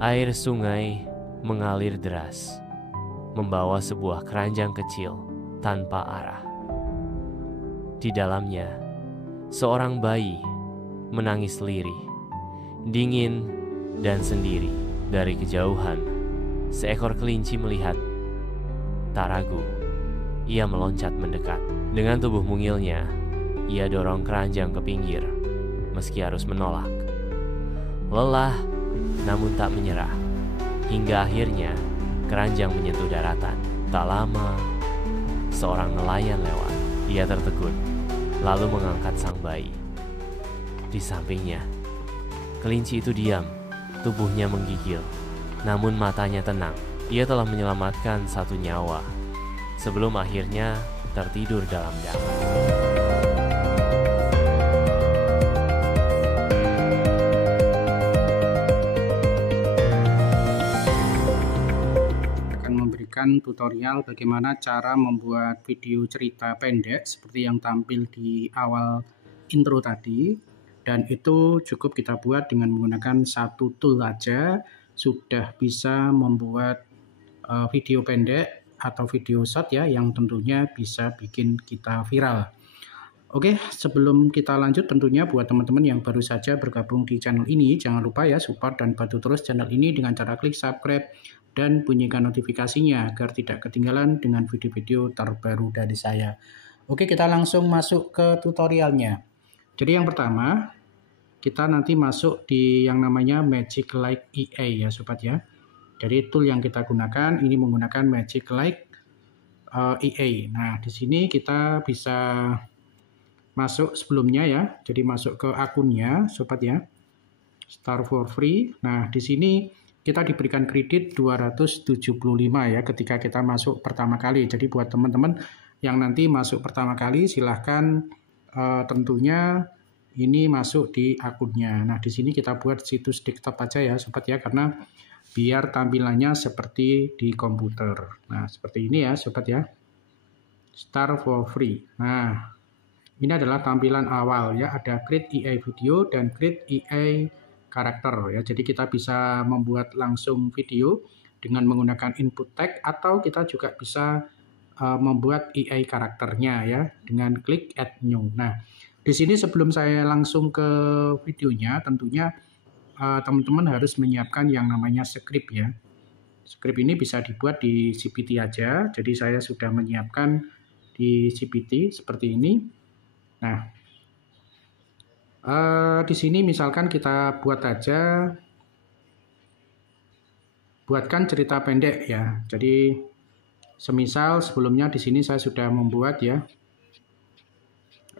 Air sungai mengalir deras, membawa sebuah keranjang kecil tanpa arah. Di dalamnya, seorang bayi menangis lirih, dingin dan sendiri. Dari kejauhan, seekor kelinci melihat. Tak ragu, ia meloncat mendekat. Dengan tubuh mungilnya, ia dorong keranjang ke pinggir, meski harus menolak. Lelah, namun tak menyerah. Hingga akhirnya, keranjang menyentuh daratan. Tak lama, seorang nelayan lewat. Ia tertegun, lalu mengangkat sang bayi. Di sampingnya, kelinci itu diam, tubuhnya menggigil. Namun matanya tenang. Ia telah menyelamatkan satu nyawa sebelum akhirnya tertidur dalam damai. Akan memberikan tutorial bagaimana cara membuat video cerita pendek seperti yang tampil di awal intro tadi, dan itu cukup kita buat dengan menggunakan satu tool aja sudah bisa membuat video pendek atau video short ya, yang tentunya bisa bikin kita viral. Oke, sebelum kita lanjut, tentunya buat teman-teman yang baru saja bergabung di channel ini, jangan lupa ya support dan bantu terus channel ini dengan cara klik subscribe dan bunyikan notifikasinya agar tidak ketinggalan dengan video-video terbaru dari saya. Oke, kita langsung masuk ke tutorialnya. Jadi yang pertama, kita nanti masuk di yang namanya Magic Light EA ya sobat ya. Jadi tool yang kita gunakan ini menggunakan Magic Light EA. Nah, di sini kita bisa masuk sebelumnya ya. Jadi masuk ke akunnya sobat ya. Start for free. Nah, di sini kita diberikan kredit 275 ya ketika kita masuk pertama kali. Jadi buat teman-teman yang nanti masuk pertama kali silahkan tentunya ini masuk di akunnya. Nah, di sini kita buat situs desktop aja ya sobat ya, karena biar tampilannya seperti di komputer. Nah, seperti ini ya sobat ya. Start for free. Nah, ini adalah tampilan awal ya, ada create EA video dan create EA karakter ya. Jadi kita bisa membuat langsung video dengan menggunakan input tag, atau kita juga bisa membuat EA karakternya ya dengan klik add new. Nah, di sini sebelum saya langsung ke videonya, tentunya teman-teman harus menyiapkan yang namanya script ya. Script ini bisa dibuat di GPT aja. Jadi saya sudah menyiapkan di GPT seperti ini. Nah, di sini misalkan kita buat aja, buatkan cerita pendek ya. Jadi semisal sebelumnya di sini saya sudah membuat ya.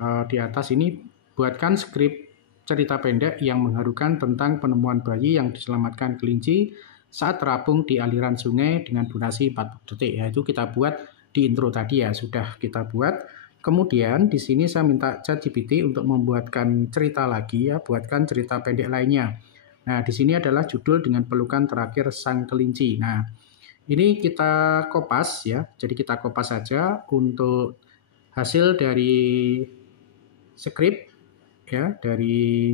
Di atas ini buatkan skrip cerita pendek yang mengharukan tentang penemuan bayi yang diselamatkan kelinci saat terapung di aliran sungai dengan durasi 40 detik. Ya, itu kita buat di intro tadi ya, sudah kita buat. Kemudian di sini saya minta ChatGPT untuk membuatkan cerita lagi ya, buatkan cerita pendek lainnya. Nah, di sini adalah judul dengan pelukan terakhir sang kelinci. Nah, ini kita kopas ya. Jadi kita kopas saja untuk hasil dari skrip ya, dari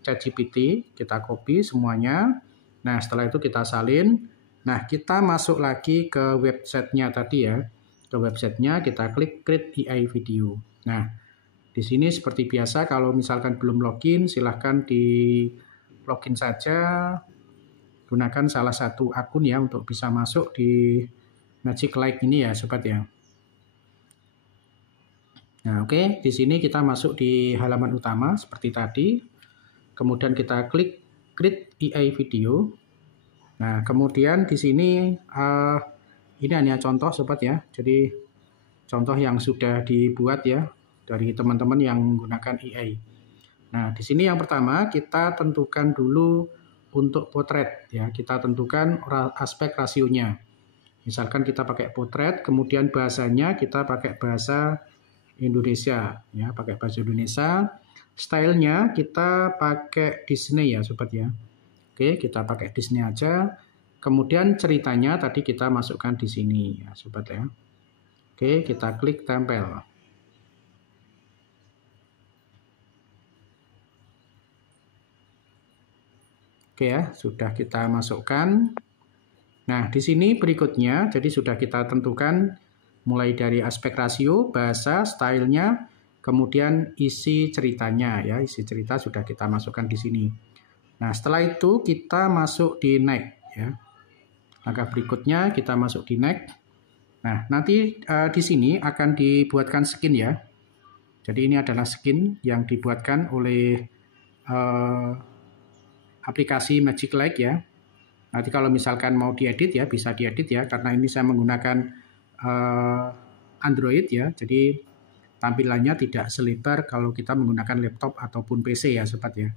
ChatGPT kita copy semuanya. Nah, setelah itu kita salin. Nah, kita masuk lagi ke websitenya tadi ya. Ke websitenya kita klik create EA video. Nah, di sini seperti biasa kalau misalkan belum login, silahkan di login saja. Gunakan salah satu akun ya untuk bisa masuk di Magic Light ini ya sobat ya. Nah, oke, di sini kita masuk di halaman utama seperti tadi. Kemudian kita klik create EA video. Nah, kemudian di sini ini hanya contoh sobat ya. Jadi contoh yang sudah dibuat ya dari teman-teman yang menggunakan EA. Nah, di sini yang pertama kita tentukan dulu untuk potret ya. Kita tentukan aspek rasionya. Misalkan kita pakai potret, kemudian bahasanya kita pakai bahasa Indonesia ya, pakai bahasa Indonesia. Stylenya kita pakai Disney ya sobat ya. Oke, kita pakai Disney aja. Kemudian ceritanya tadi kita masukkan di sini ya sobat ya. Oke, kita klik tempel. Oke ya, sudah kita masukkan. Nah, di sini berikutnya, jadi sudah kita tentukan mulai dari aspek rasio, bahasa, stylenya, kemudian isi ceritanya ya, isi cerita sudah kita masukkan di sini. Nah, setelah itu kita masuk di next ya. Langkah berikutnya kita masuk di next. Nah, nanti di sini akan dibuatkan skin ya. Jadi ini adalah skin yang dibuatkan oleh aplikasi Magic Lake ya. Nanti kalau misalkan mau diedit ya, bisa diedit ya, karena ini saya menggunakan Android ya, jadi tampilannya tidak selebar kalau kita menggunakan laptop ataupun PC ya sobat ya.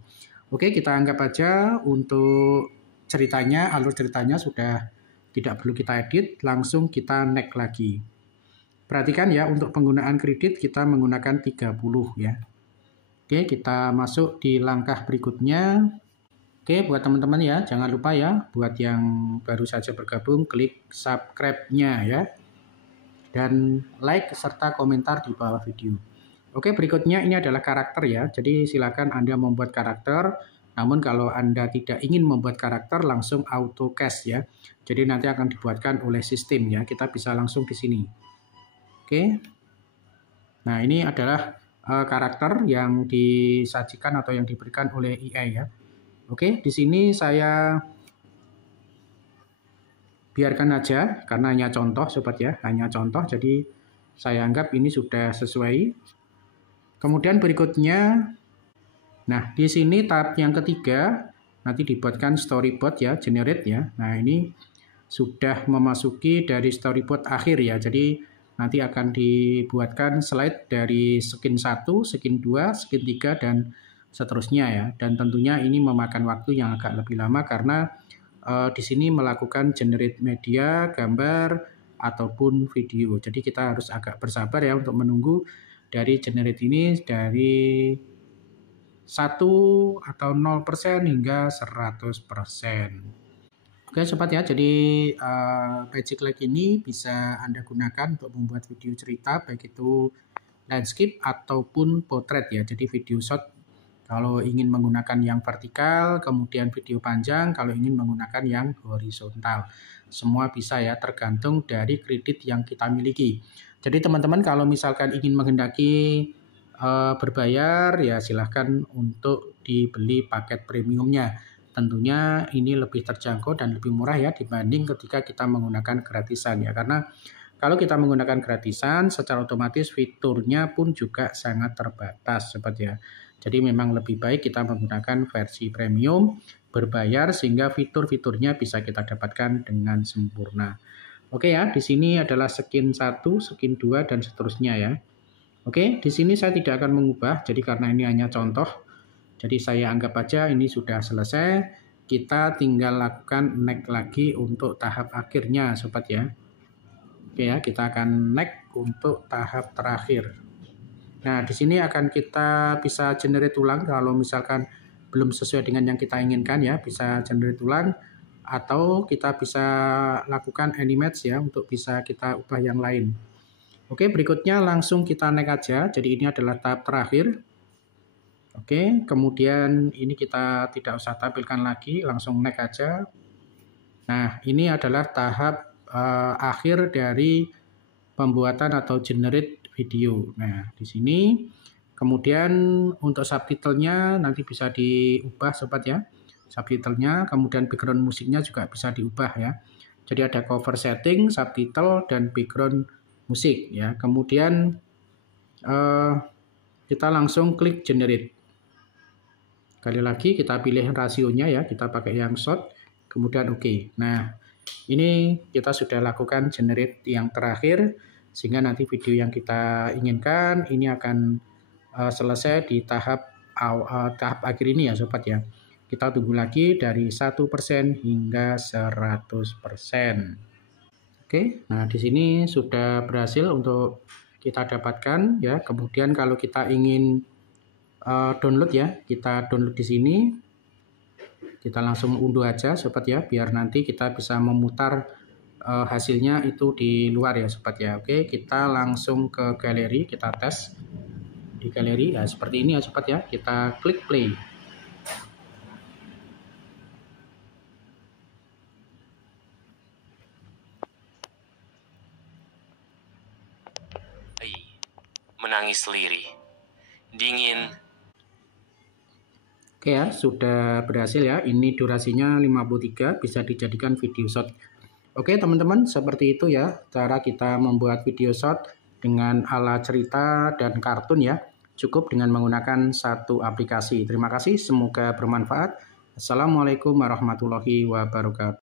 Oke, kita anggap aja untuk ceritanya, alur ceritanya sudah tidak perlu kita edit, langsung kita next lagi. Perhatikan ya, untuk penggunaan kredit kita menggunakan 30 ya. Oke, kita masuk di langkah berikutnya. Oke, buat teman-teman ya, jangan lupa ya, buat yang baru saja bergabung, klik subscribe-nya ya. Dan like serta komentar di bawah video. Oke, berikutnya ini adalah karakter ya. Jadi silakan Anda membuat karakter. Namun kalau Anda tidak ingin membuat karakter, langsung auto cast ya. Jadi nanti akan dibuatkan oleh sistem ya. Kita bisa langsung di sini. Oke. Nah, ini adalah karakter yang disajikan atau yang diberikan oleh AI ya. Oke, di sini saya biarkan aja karena hanya contoh sobat ya, hanya contoh. Jadi saya anggap ini sudah sesuai. Kemudian berikutnya, nah di sini tahap yang ketiga nanti dibuatkan storyboard ya, generate ya. Nah ini sudah memasuki dari storyboard akhir ya. Jadi nanti akan dibuatkan slide dari skin 1, skin 2, skin 3 dan seterusnya ya. Dan tentunya ini memakan waktu yang agak lebih lama karena di sini melakukan generate media, gambar ataupun video. Jadi kita harus agak bersabar ya untuk menunggu dari generate ini dari 1 atau 0% hingga 100%. Oke sobat ya, jadi Magic Lake ini bisa Anda gunakan untuk membuat video cerita baik itu landscape ataupun potret ya. Jadi video short kalau ingin menggunakan yang vertikal, kemudian video panjang kalau ingin menggunakan yang horizontal. Semua bisa ya, tergantung dari kredit yang kita miliki. Jadi teman-teman kalau misalkan ingin menghendaki berbayar ya silahkan untuk dibeli paket premiumnya. Tentunya ini lebih terjangkau dan lebih murah ya dibanding ketika kita menggunakan gratisan ya. Karena kalau kita menggunakan gratisan secara otomatis fiturnya pun juga sangat terbatas sobat ya. Jadi memang lebih baik kita menggunakan versi premium berbayar sehingga fitur-fiturnya bisa kita dapatkan dengan sempurna. Oke ya, di sini adalah skin 1, skin 2 dan seterusnya ya. Oke, di sini saya tidak akan mengubah jadi karena ini hanya contoh. Jadi saya anggap aja ini sudah selesai. Kita tinggal lakukan next lagi untuk tahap akhirnya sobat ya. Oke ya, kita akan next untuk tahap terakhir. Nah, di sini akan kita bisa generate ulang kalau misalkan belum sesuai dengan yang kita inginkan ya, bisa generate ulang atau kita bisa lakukan animate ya untuk bisa kita ubah yang lain. Oke, berikutnya langsung kita next aja. Jadi ini adalah tahap terakhir. Oke, kemudian ini kita tidak usah tampilkan lagi, langsung next aja. Nah, ini adalah tahap akhir dari pembuatan atau generate video. Nah, di sini kemudian untuk subtitlenya nanti bisa diubah sobat ya. Subtitlenya, kemudian background musiknya juga bisa diubah ya. Jadi ada cover setting, subtitle, dan background musik ya. Kemudian kita langsung klik generate. Sekali lagi kita pilih rasionya ya, kita pakai yang short, kemudian oke. Nah, ini kita sudah lakukan generate yang terakhir, sehingga nanti video yang kita inginkan ini akan selesai di tahap akhir ini ya sobat ya. Kita tunggu lagi dari 1% hingga 100%. Oke, nah di sini sudah berhasil untuk kita dapatkan ya. Kemudian kalau kita ingin download ya, kita download di sini. Kita langsung unduh aja sobat ya, biar nanti kita bisa memutar hasilnya itu di luar ya sobat ya. Oke, kita langsung ke galeri, kita tes di galeri ya seperti ini ya sobat ya. Kita klik play. menangis lirih, dingin. Oke ya, sudah berhasil ya. Ini durasinya 53, bisa dijadikan video short. Oke teman-teman, seperti itu ya cara kita membuat video short dengan ala cerita dan kartun ya. Cukup dengan menggunakan satu aplikasi. Terima kasih, semoga bermanfaat. Assalamualaikum warahmatullahi wabarakatuh.